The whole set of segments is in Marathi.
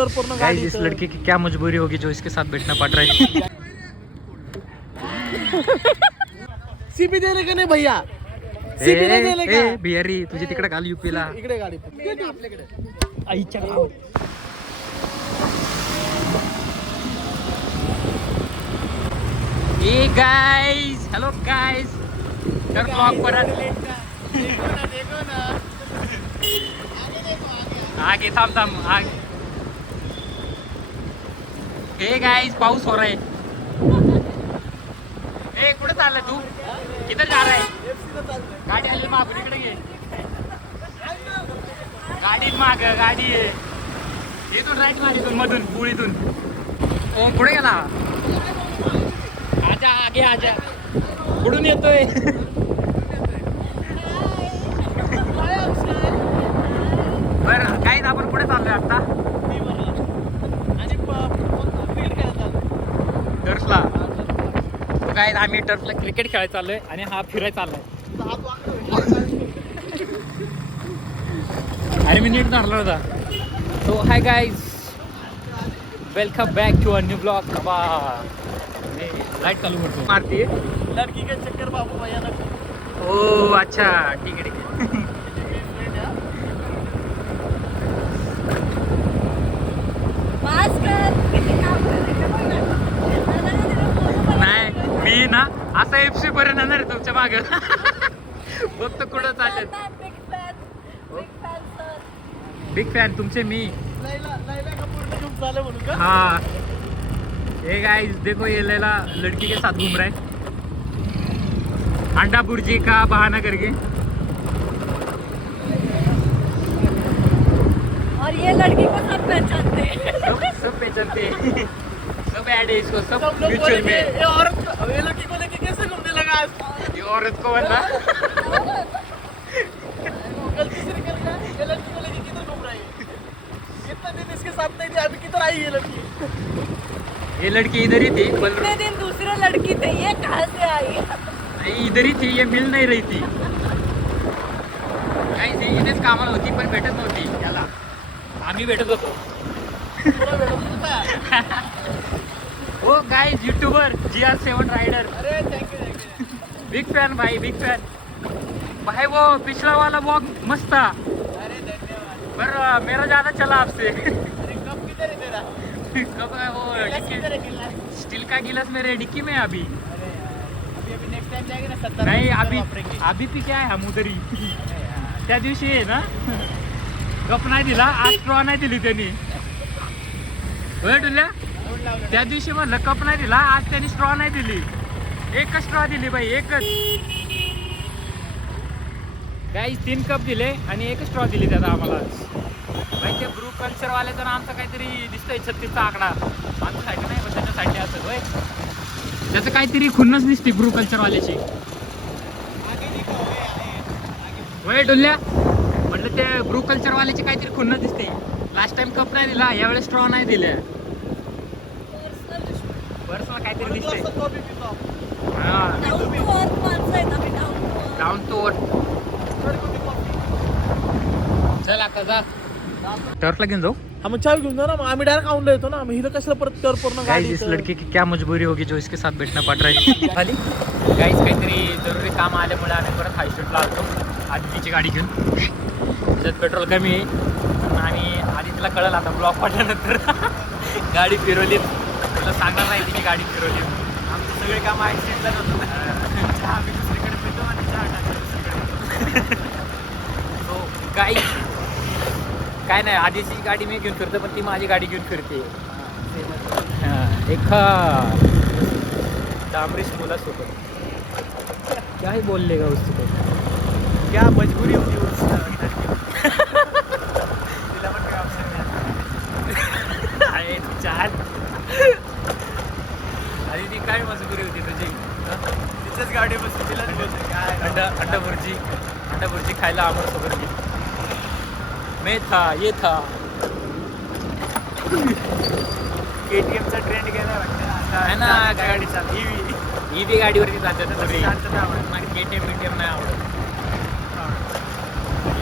गाइस इस लड़के की क्या मजबूरी होगी जो इसके साथ बैठना पड़ रहा है। सीपी देणे का नाही भैया, सीपी नाही देणे का? बिहारी तुझी तिकडे घाल युपीला. इकडे गाडी आपल्याकडे. आईच्या गावात. हे गाइस, हॅलो गाइस, तर ब्लॉग परत आगे थांब थांब आगे. हे गाइस पाऊस हो रहा है. ए कुठे चाललाय तू, किधर जा रहा है? गाडी आली मागून, इकडे घे गाडी, माग गाडी आहे इथून, राईट मार इथून मधून पुळीतून. कुठे गेला? आजा आगे आजा, कुठून येतोय? बर काय आपण कुठे चाललोय आता? टर्फला. काय आम्ही टर्फला क्रिकेट खेळायला चाललोय आणि हा फिरायला चाललाय. अरे मी नीट धरला होता. So hi guys, welcome back to a new blog. Light चालू करतो. मारती लड़की का चक्कर बाबू भैया ना. ओ अच्छा ठीक आहे ठीक आहे. नाही मी ना असं FC पर्यंत येणार तुमच्या माग. फक्त कुठं चालत. बिग फॅन तुमचे मी. लैला का पूर्ण घेऊन झालं म्हणून का? हाँ ये गाइस देखो, ये लैला लड़की के साथ घूम रहा है अंडा बुर्जी का बहाना करके. और ये लड़की को सब पहचानते हैं. सब पहचानते हैं. सब ऐड है इसको, सब सब लोग म्यूचुअल बोले में. ये औरत, ये लड़की को लेके कैसे घूमने लगा आज? ये औरत को बंदा गलती से निकल गया. ये लड़की को लेके किधर घूम रहा है? कितना दिन इसके साथ नहीं थे, अभी किधर आई ये लड़की? ये लड़की इधर ही थी, कितने दिन दूसरे लड़की थे, ये कहाँ से आई? नहीं इधर ही थी, ये मिल नहीं रही थी. काही ती इथेच कामाला होती पण भेटत नव्हती याला. आम्ही भेटत होतो. पूरा वेळ होता. वो गाइस यूट्यूबर GR7 राइडर, अरे थँक्यू. बिग फैन भाई, बिग फैन भाई. वो पिछला वाला व्लॉग मस्त था अरे धन्यवाद. पर मेरा ज्यादा चला आपसे. अरे कब किधर है तेरा? कब है वो गिलास किधर है गिलास? स्टील का गिलास मेरे डिक्की में अभी. अभी नेक्स्ट टाइम जाएंगे ना 70. नहीं अभी भी क्या है, हम उधर ही. त्या दिवशी आहे ना कप नाही दिला, आज स्ट्रॉ नाही दिली त्यांनी. होय तुला त्या दिवशी म्हणलं कप नाही दिला, आज त्यांनी स्ट्रॉ नाही दिली. एकच स्ट्रॉ दिली बाई, एकच. गाईस 3 कप दिले आणि एकच स्ट्रॉ दिली त्याचा आम्हाला. भाई ते ब्रू कल्चर वाल्याचं ना आमचं काहीतरी दिसतंय 36चा आकडा. आमच्यासाठी नाही पण त्याच्यासाठी असं होय. त्याचं काहीतरी खुन्नस दिसते ब्रू कल्चर वाल्याची. वय डुल्ल्या म्हटलं ते ब्रू कल्चर वाल्याची काहीतरी खुन्नस दिसते. लास्ट टाइम कप नाही दिला, यावेळेस स्ट्रॉ नाही दिल्या. पर्सला काहीतरी दिसतंय. हा डाऊन टू अर्थ. चल आता जा टर्फला घेऊन जाऊ. हा मग चावी घेऊन जा ना, मग आम्ही डायरेक्ट आऊंडला येतो ना. मग इथं कशाला परत कर पूर्ण गाइस इस लड़के की क्या मजबूरी होगी जो इसके साथ बैठना पड़ रहा है. खाली गाइस काहीतरी जरुरी काम आल्यामुळे आणि परत हायस्ट्रीटला आलो आदितीची गाडी घेऊन. त्याच्यात पेट्रोल कमी आहे आणि आदितीला कळलं आता ब्लॉक पडल्यानंतर. गाडी फिरवली, तुला सांगणार नाही तिची गाडी फिरवली. आमची सगळे कामं हायस्ट्रीटला नव्हतं. चहा आम्ही दुसरीकडे पितो आणि चहा टाकतो दुसरीकडे. सो गाइस काय नाही, आधीची गाडी मी घेऊन फिरतो पण ती माझी गाडी घेऊन फिरते. एक डांबरीश मुलासोबत क्या ही बोल लेगा उसको, क्या मजबूरी होती उसकी. तिला पण काही ऑप्शन नाही. चाल आणि ती काय मजबुरी होती तुझी? तिच्याच गाडी बसली, तिलाच बोलते काय अंडा भुर्जी खायला आमच्यासोबत गेली. मैं था ये था. KTMचा ट्रेंड गेला वाटतं आहे ना गाडीचा. EV गाडीवरती जातात ना सगळी. मला KTM नाही आवडत.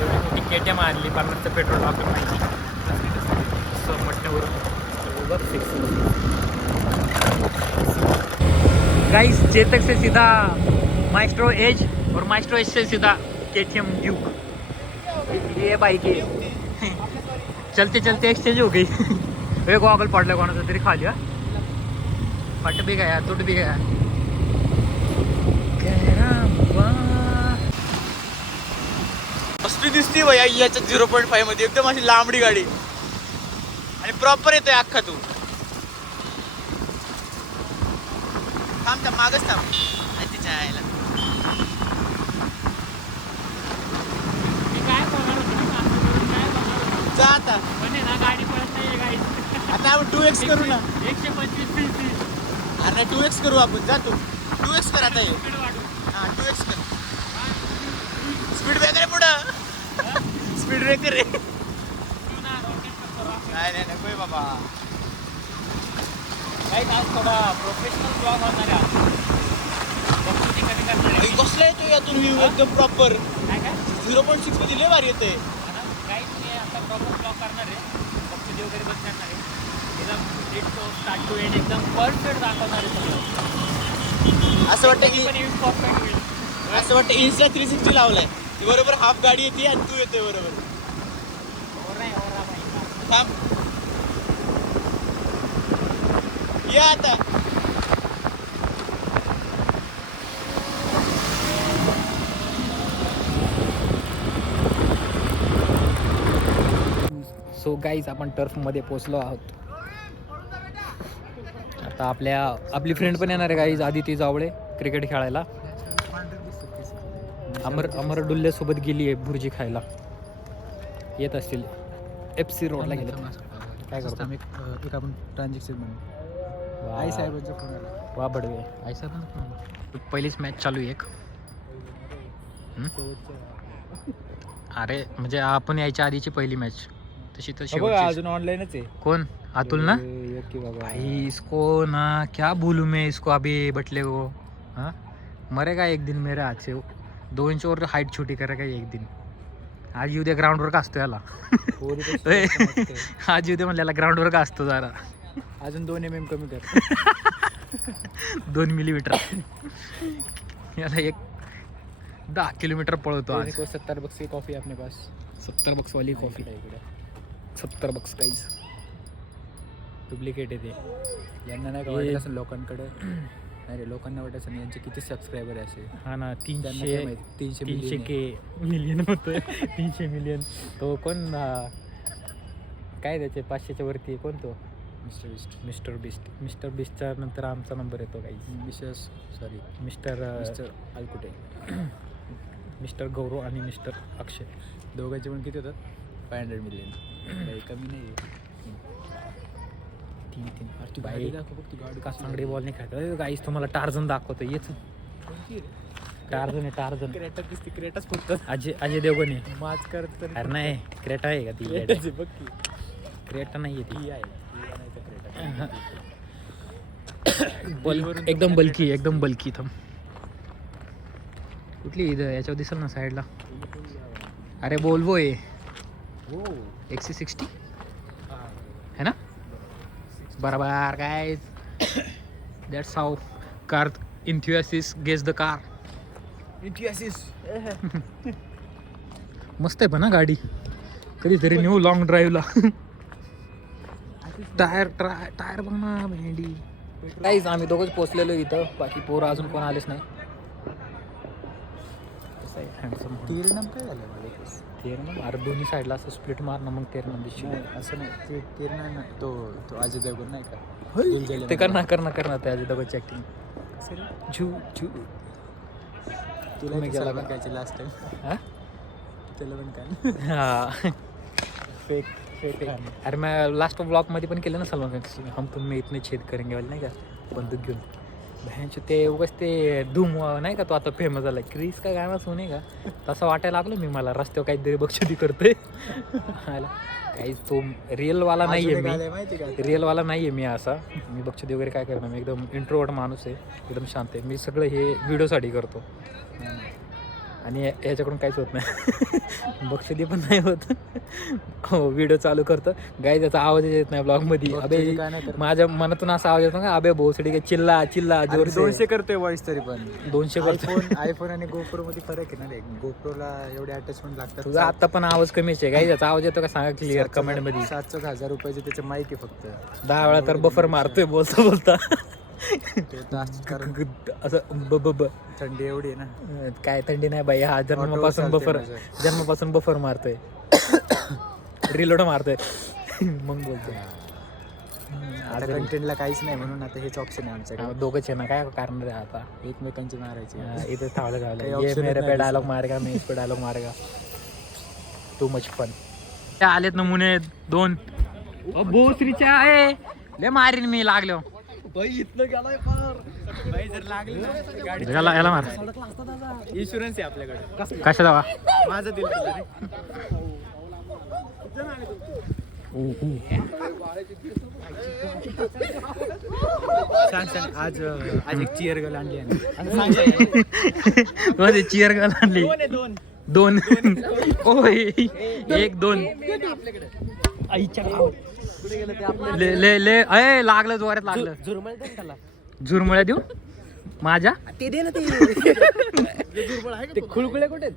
एवढी मोठी KTM आणली 50चं पेट्रोल टाकून माहिती. सो म्हटलं पुण्यावरून गाइस चेतक से सीधा माइस्ट्रो एज और माइस्ट्रो एज से सीधा KTM ड्यूक ये बाइक है चलते चलते एक्सचेंज हो गई एक गॉगल पडला कोणाचा तरी खाली फट भी गया तुट भी गया मस्ती दिसती भैया याच्या 0.5 मध्ये एकदम अशी लांबडी गाडी आणि प्रॉपर येतोय अख्खा तू थांब थांब मागच थांब आणि तिच्या आईला जा आता ना गाडी पळत नाहीये गाडी आता आपण 2x करू ना 125 अरे 2x करू आपण जा तू 2x कर आता हे हा 2x कर स्पीड ब्रेकर आहे पुढं स्पीड ब्रेकर आहे नाही नको आहे बाबा आज थोडा प्रोफेशनल जॉब होणार आहे कमी करणार आहे कसला येतो यातून व्ह्यू एकदम प्रॉपर काय काय 0.6 मध्ये लय भारी येते काही मी आता प्रॉपर ब्लॉग करणार आहे बक्षिसी वगैरे बस करणार आहे एकदम स्टार्ट टू एंड एकदम परफेक्ट दाखवणार आहे सगळं असं वाटतं की पण परफेक्ट होईल असं वाटतं इन्स्टा 360 लावलाय ती बरोबर हाफ गाडी येते आणि तू येतोय बरोबर थांब या आता सो गाईज आपण टर्फमध्ये पोचलो आहोत आता आपली फ्रेंड पण येणार आहे गाईज आदिती जावळे क्रिकेट खेळायला अमर डुल्लेसोबत गेली आहे भुर्जी खायला येत असतील FC रोडला गेले काय करतो एक आपण ट्रान्झॅक्शन म्हणून आई साहेबांचा फोन आला वा बडवे आई साहेब पहिलीच मॅच चालू आहे एक अरे म्हणजे आपण यायच्या आधीची पहिली मॅच तशी तशी अजून ऑनलाईनच आहे कौन अतुल ना की बाबा भाई इसको ना क्या बोलूं मैं इसको अभी बटले को हाँ मरेगा एक दिन मेरे हाथ से 2 इंच और हाइट छोटी करेगा एक दिन आज येऊ दे ग्राउंडवर का असतो याला आज येऊ दे म्हणल्याला ग्राउंडवर का असतो जरा अजून 2 mm कमी कर 2 मिलीमीटर याला 10 किलोमीटर पळवतो आज 70 बक्स की कॉफी अपने पास 70 बक्स वाली कॉफी 70 बक्स काहीच डुप्लिकेट आहे ते यांना नाही का वाटत असेल लोकांकडे नाही रे लोकांना वाटत असेल यांचे किती सबस्क्रायबर आहे असे हा ना 300 मिलियन होतोय 300 मिलियन तो कोण काय त्याचे 500च्या वरती कोण तो मिस्टर बिस्टच्या नंतर आमचा नंबर येतो काही मिस्टर अलकुटे मिस्टर गौरव आणि मिस्टर अक्षय दोघांचे पण किती होतात 500 मिलियन काही कमी नाही 3 तू बाई गाडी का सांगडी बॉल नाही खेळत गाईस तुम्हाला टार्झन दाखवतो येच टार्झन क्रेटा दिसते क्रेटाच फक्त अजय देवगणे माच करत तर अरे नाही क्रेटा आहे का ती बघ की क्रेटा नाही आहे ती आहे एकदम बल्की थांब कुठली इथं याच्यावर दिसेल ना साईडला अरे बोलवो आहे हो XC60 है ना बराबर guys that's how car enthusiast guess the car मस्त आहे पण ना गाडी कधीतरी नेऊ लॉंग ड्राईव्हला टायर बघ ना भेंडी गाईज आम्ही दोघंच पोचलेलो इथं बाकी पोरं अजून कोण आलेच नाही कसं आहे हँडसम तेरणम काय झालं मला तेरणम अरे दोन्ही साईडला असं स्प्लिट मारणं मग तेरणम दिसशील असं नाही ते तेरणा ना तो अजय देवगण नाही का ते करणार ते अजय देवगणची ॲक्टिंग झू तुला मी गेला का? काय लास्ट टाइम हां त्याला पण काय हां फेक अरे मैं लास्ट ब्लॉगमध्ये पण केलं ना सलमान खान हम तुम में इतने छेद करेंगे वाले नाही का बंदूक घेऊन भ्यांचे ते उगाच ते धूम नाही का तो आता फेमस झाला क्रिस का गाणं सुने का तसं वाटायला लागलं मी मला रस्त्यावर काहीतरी बक्षिसी करतोय काहीच तो रिअलवाला नाही आहे मी माहिती का रिअलवाला नाही आहे मी असा मी बक्षिसी वगैरे काय करणार मी एकदम इंट्रोवर्ट माणूस आहे एकदम शांत आहे मी सगळं हे व्हिडिओसाठी करतो आणि याच्याकडून काहीच होत नाही. बक्षिदी पण नाही होत. हो व्हिडिओ चालू करतो गाई, त्याचा आवाज येत नाही ब्लॉग मध्ये. अबे काय नाही तर माझ्या मनातून असा आवाज येतो का अबे भोसडी काय चिल्ला चिल्ला जोर 200 करतोय वॉइस तरी पण 200 करतो. आयफोन आणि गोप्रो मध्ये फरक आहे ना रे. गोप्रोला एवढे अटॅचमेंट लागतात. तुझा आता पण आवाज कमीच आहे गाई, त्याचा आवाज येतो का सांगा क्लिअर कमेंट मध्ये. 7,000 रुपयाचे त्याचे माईक आहे फक्त. 10 वेळा तर बफर मारतोय बोलता बोलता. ते तर असंच कारण असं ब थंडी एवढी आहे ना. काय थंडी नाही बाई, हा जन्मापासून चालते बफर माझं. जन्मापासून बफर मारतोय. रिलोड मारतोय मग बोलतोय. आता कंटेंटला काहीच नाही म्हणून आता हेच ऑप्शन आहे आमच्याकडे. दोघंच आहे ना, काय कारण रे आता. एकमेकांची मारायची. इथे थांबलं काही गावलं, ये option मेरे नाही पे डायलॉग मारेगा, मैं इस पे डायलॉग मारेगा. Too much fun. आलेत नमुने 2 बोसरीच्या आहे. ले मारीन मी लागलो. याला मार. इन्शुरन्स आहे आपल्याकडे. कशा जावा माझं दिल तुला रे. सांग आज एक चिअर गर्ल आणली आहे. चिअर गर्ल आणली. 2 ओय 1 2 आईच्या ले ले ले अय लागलं, जोरात लागलं. झुरमुळ्या देऊ माझ्या ते दे ना ते खुळखुळे कुठे.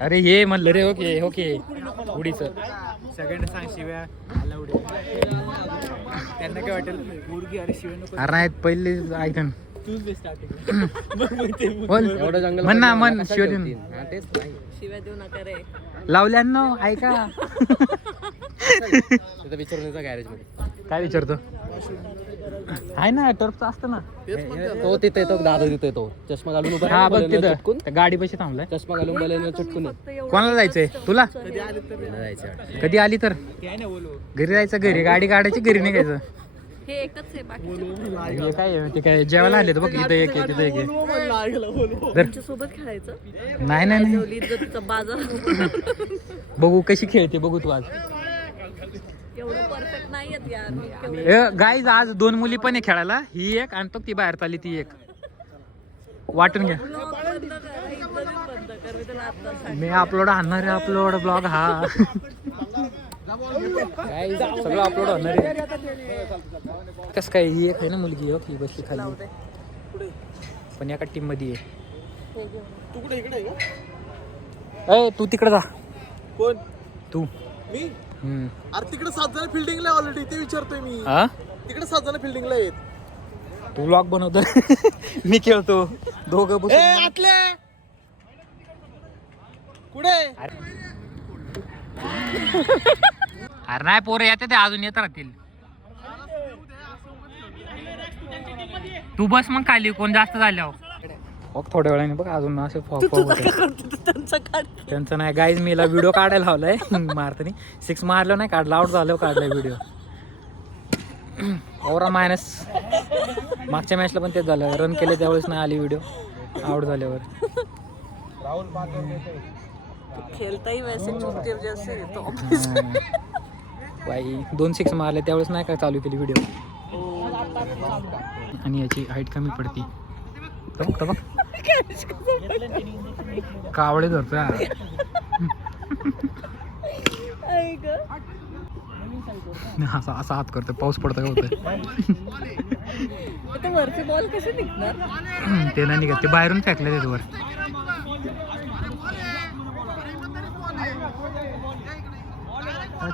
अरे हे म्हणलं रे. ओके ओके उडीचं सगळ्यांना सांग शिव्या अलाउड. त्यांना काय वाटेल मुर्गी अरे शिव्या नको. अरे नाही पहिले ऐकन तूच दे स्टार्टिंग. बोल म्हण ना, म्हण शिव देऊन शिव्या देऊ नका रे. लावल्यानं ऐका. विचारण्याचा गॅरेज मध्ये काय विचारतो. आहे ना टर्फचं असतं ना. तो तिथे तो दादा तिथे तो चष्मा घालून उभा हा बघ तिथं त्या गाडी पाशी थांबलाय. चष्मा घालून बोलायला चटकून कोणाला जायचंय तुला. जायचं. कधी आली तर घरी जायचं, घरी गाडी काढायची, घरी निघायचं. हे एकच आहे बाकी. हे काय आहे, ते काय जेवायला आले तर बघ इथं एक आहे, तिथं एक आहे. तुमच्या सोबत खेळायचं. नाही नाही नाही. जेवली इज्जतीचा बाजार. बघू कशी खेळते बघू तू आज. एवढं परफेक्ट नाही आहेत यार. गाईज आज 2 मुली पण आहे खेळायला. ही एक आणि तो ती बाहेर चालली ती एक. वाटून घ्या. ब्लॉग बंद कर, इज्जतीच बंद कर. मी तुला आता सांग. मी अपलोड आणणार आहे, अपलोड ब्लॉग हा सगळं अपलोड होणार आहे. कसं काय ही एक आहे ना मुलगी, ही बसली खाली पण एका टीम मध्ये आहे. तू कुठे इकडे आहे का? अय तू तिकडे जा. कोण तू मी? अरे तिकडे 7 जण फिल्डिंगला ऑलरेडी. ते विचारतोय मी. हा तिकडे 7 जण फिल्डिंगला आहेत. तू ब्लॉग बनवतो मी खेळतो. दोघं बसून आतले कुठे? अरे नाही पोरं येते ते अजून येत राहतील. तू बस मग खाली, कोण जास्त झाल्यावर बघ थोड्या वेळाने बघ अजून असे त्यांचं नाही गाईज. मीला व्हिडिओ काढायला लावलाय मारतानी. 6 मारलं नाही काढला, आउट झाल्यावर काढलाय व्हिडिओ. Over minus. मागच्या मॅचला पण तेच झालं, रन केले त्यावेळेस नाही आली व्हिडिओ आउट झाल्यावर. खेळताही वैसे चुपते जैसे तो. बाई 2 6 मारले त्यावेळेस नाही काय चालू केली व्हिडिओ. आणि याची हाईट कमी पडती. बघ कावळे धरतोय. असा असा हात करतोय, पाऊस पडतो का होतोय. वरचे बॉल कसे निघणार. ते नाही निघत, ते बाहेरून फेकले ते वर.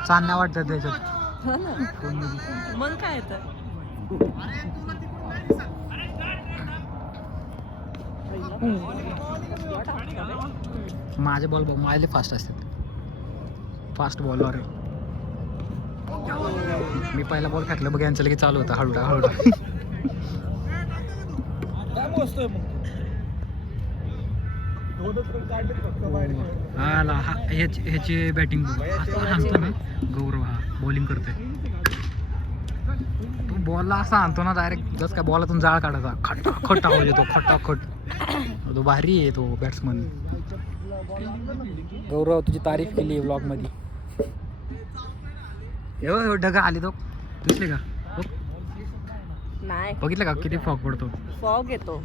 चांदण्या वाटतात त्याच्यात. मग काय तर माझे बॉल बघ माझे फास्ट असतात. फास्ट बॉलवर मी पहिला बॉल फेकला बघ, यांचं लगेच चालू होतं हळूडा हळूडा. आला हा ह्याची बॅटिंग सांगतो ना गौरव. हा बॉलिंग करतोय. तो बॉलला असा आणतो ना डायरेक्ट जस काय बॉलातून जाळ काढायचा. खटाखट आवाज येतो, खटाखट. तो भारी आहे तो बॅट्समन. गौरव तुझी तारीफ केली ब्लॉग मध्ये. ढगा आले तो दिसले का. नाही बघितलं का किती फॉग पडतो. फॉग येतो.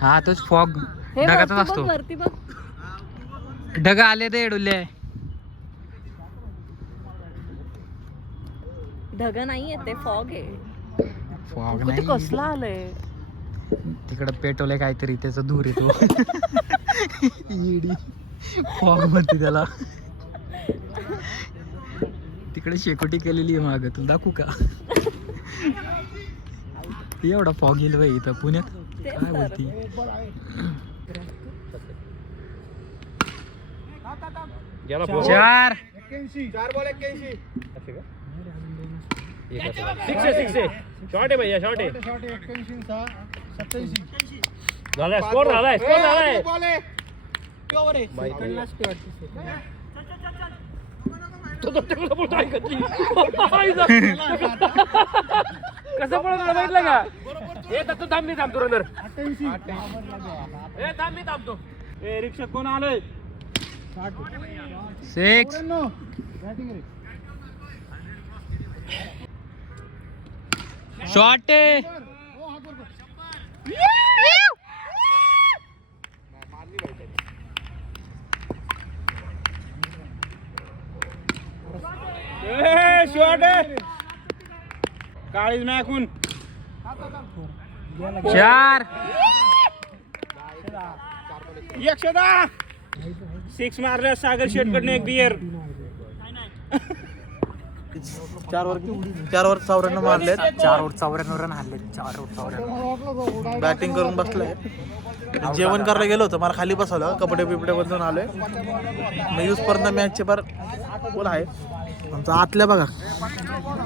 हा तोच फॉग ढगाचाच असतो. वरती बघ. ढग आले ते डुले. ढग नाही येते फॉग आहे. फॉग कुठे नाही, कसला आलंय. तिकडं पेटवलंय काहीतरी, त्याचा धूर येतो. फॉग म्हणते त्याला. तिकडे शेकोटी केलेली आहे माग, तुला दाखवू का? एवढा फॉग येईल बाई इथं पुण्यात, काय बोलती. चार 4 बॉल 81. शॉर्ट आहे भैया, शॉर्ट आहे. शॉट 81 87. झालाय, स्कोर झालाय, स्कोर झालाय. बॉल आहे. ओव्हर आहे. तो तिकडे बोलतो ऐकत नाही. कसं पळत बघितलं का? हे दत्तू थांब, मी थांबतो रनर. हे थांब, मी थांबतो. ए रिक्षा कोण आलोय? 6 शॉट आहे. शॉर्ट आहे. काळीच नाकून 4 110. 6 मारल्या सागर शेटकडनं एक बियर. 4 वर 94 मारलेत. 4 ओव्हर 94 रन हल्ले. 4 ओव्हर 94. बॅटिंग करून बसलाय. जेवण करायला गेलो होतो, मला खाली बसवलं, कपडे बिपडे बदलून आलोय. मग युजपर्यंत मॅचचे पर बोल आहे आमचा आतल्या बघा.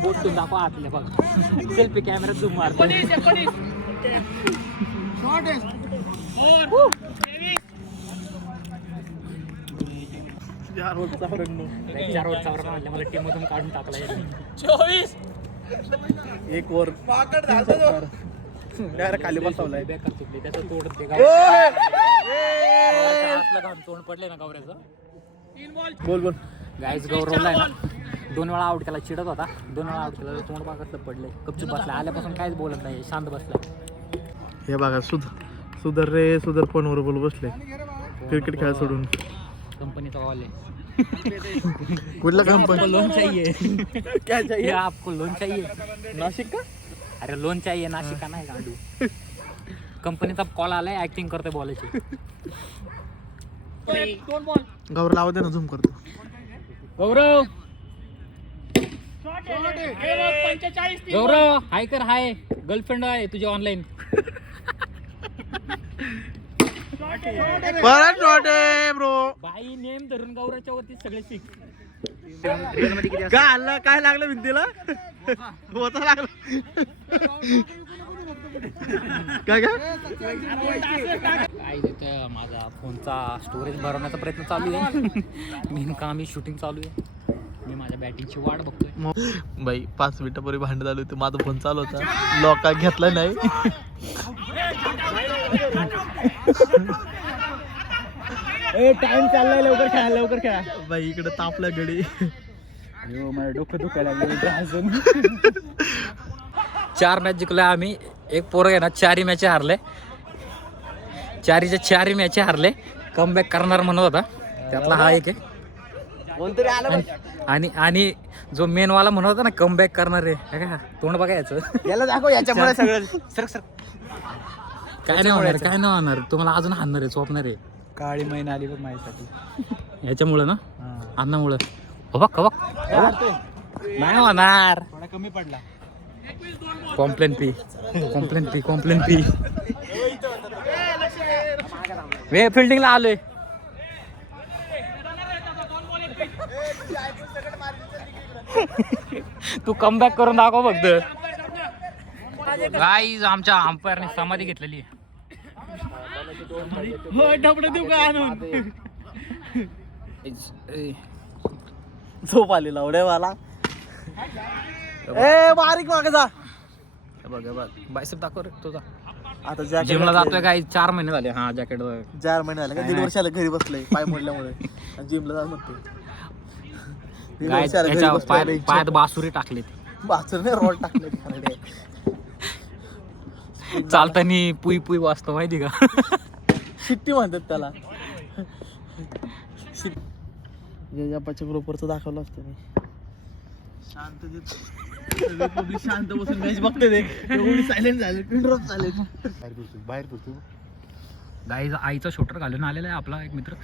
बोटून दाखवा आतल्या बघा. सेल्फी कॅमेरा झूम मारतो. 4 ओव्हर 94 हल्ले. मला टीम मधून काढून टाकलाय. 24. 1 ओव्हर डायरेक्ट खाली बसवलाय. बेकार चुकली त्याचं तोड ते घाम तोंड पडले ना गौऱ्याचं. बोल बोल. गाईज गौरवला आहे ना, 2 वेळा आउट केला, चिडत होता. 2 वेळा आउट केला, तोंड पाकतलं पडले. गपचूप बसला, आल्यापासून काहीच बोलत नाही, शांत बसला. हे बघा सुधर फोनवर बोल बसले क्रिकेट खेळ सोडून. कंपनीचा कॉल आहे. कुठला कंपनी? लोन चाहिए. काय चाहिए? आपको लोन चाहिए. नाशिक का? अरे लोन चाहिए, नाशिक का नाही गांडू. कंपनीचा कॉल आलाय, ऍक्टिंग करते बॉलाची. गौर लावा दे ना, झूम करतो. गौरव गौरव हाय कर. हाय, गर्लफ्रेंड आहे तुझी ऑनलाईन. परत शॉट आहे ब्रो. बाई नेम धरून गौराच्या वरती सगळे फिक्स. काय लागलं भिंतीला? होता लागलं काय काय? माझा फोनचा स्टोरेज भरवण्याचा प्रयत्न चालू आहे. मी शूटिंग चालू आहे. मी माझ्या बॅटिंगची वाट बघतोय. बाई 5 मिनिटापूर्वी भांडण झालं होतं, माझा फोन चालू होता, लॉक घेतला नाही. टाइम चाललाय, लवकर खेळा. बाई इकडे तापल्या गडी. माझं डोकं दुखायला लागलं. 4 मॅच जिंकलोय आम्ही. एक पोरं आहे ना 4ही मॅच हारले. 4ही मॅच हारले. कमबॅक करणार म्हणत होता, त्यातला हा एक आहे. आणि जो मेन वाला म्हणत होता ना कमबॅक करणार आहे, का तोंड बघायचं. याला दाखव, याच्यामुळे सगळं सर काय नाही होणार. तुम्हाला अजून हाणणार आहे, चोपणार आहे. काळी महिना आली बघ माझ्यासाठी. ह्याच्यामुळं ना, अन्नामुळं. बघ नाही होणार. थोडा कमी पडला. Complain P. वे फिल्डिंगला आलोय. तू कमबॅक करून दाखव फक्त. गाईज आमच्या अंपायरने समाधी घेतलेली आहे. देऊ का आणून? झोप आली लावड्यावाला. ए बारीक मागे जा. बघ बायसेप दाखव रे तुझा. आता जॅकेट जिमला जातोय काय 4 महिने झाले. हा जॅकेट 4 महिने झाले का? 1.5 वर्षाला घरी बसलोय पाय मोडल्यामुळे. जिमला जा म्हणते. 1.5 वर्षाला घरी बसलोय. पायात बासुरी टाकली. बाचर नाही, रोड टाकले. चालतानी पुई वाजतो माहिती का? शिट्टी म्हणतात त्याला. जयजापाच्या ग्रुपवरचं दाखवलं असतं मी शांत शांत बसून मॅच बघते ते सायलेंट झाले पिन ड्रॉप झाले बाहेर पडतो गाईज आईचा शूटर घालून आलेला आहे आपला एक मित्र.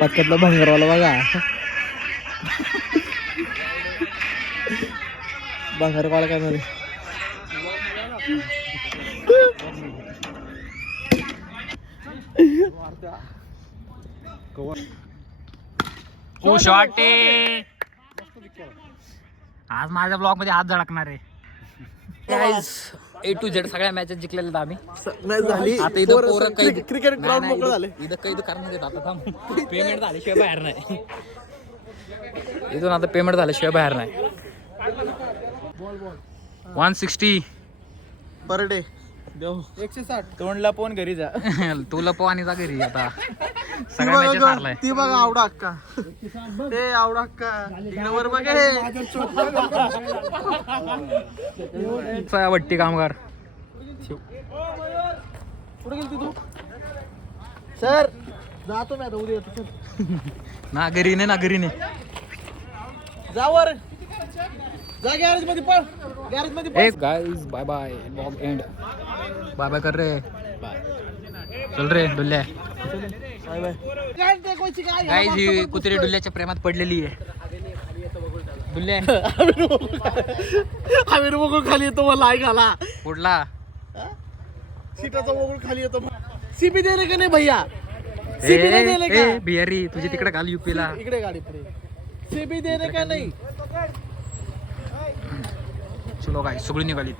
पत्त्यातला भंगारवाला बघा भंगारवाला काय झालं ओ शॉट आज माझ्या ब्लॉग मध्ये हात झळकणार आहे. A to Z सगळ्या मॅचेस जिंकलेल्या आम्ही. झाली आता इथं पोरं काही क्रिकेट ग्राउंड मोकळं झाले इथं काही करणार आहेत आता थांब. पेमेंट झाल्याशिवाय बाहेर नाही. इथून आता पेमेंट झाल्याशिवाय बाहेर नाही. 160 पर डे 160 तोंडला पोन घरी जा तुला पोवानी जा घरी आता. सगळ्या मॅचेस हारलाय. ती बघा आवडा अक्का ते आवडा अक्का इकडे वर बघा हे वट्टी कामगार कुठे गेली तू सर जातो मी आता उद्या येतो सर ना घरी ने ना घरी ने जा वर जा गॅरेज मध्ये पळ गॅरेज मध्ये ए guys bye bye blog end bye bye कर रे चल रे डुल्ल्या बाय बाय गाइस ही कुत्री डुल्ल्याच्या प्रेमात पडलेली आहे. डुल्ल्या आम्ही बघून खाली येतो मला आई घाला कुठला सीटाचा बघून खाली येतो सीपी देणे का नाही भैया सीपी नाही देणे का बिहारी तुझी तिकडे घाल युपीला. इकडे गाडी पुढे सीपी देणे का नाही चलो गाइस सगळी निघालीत.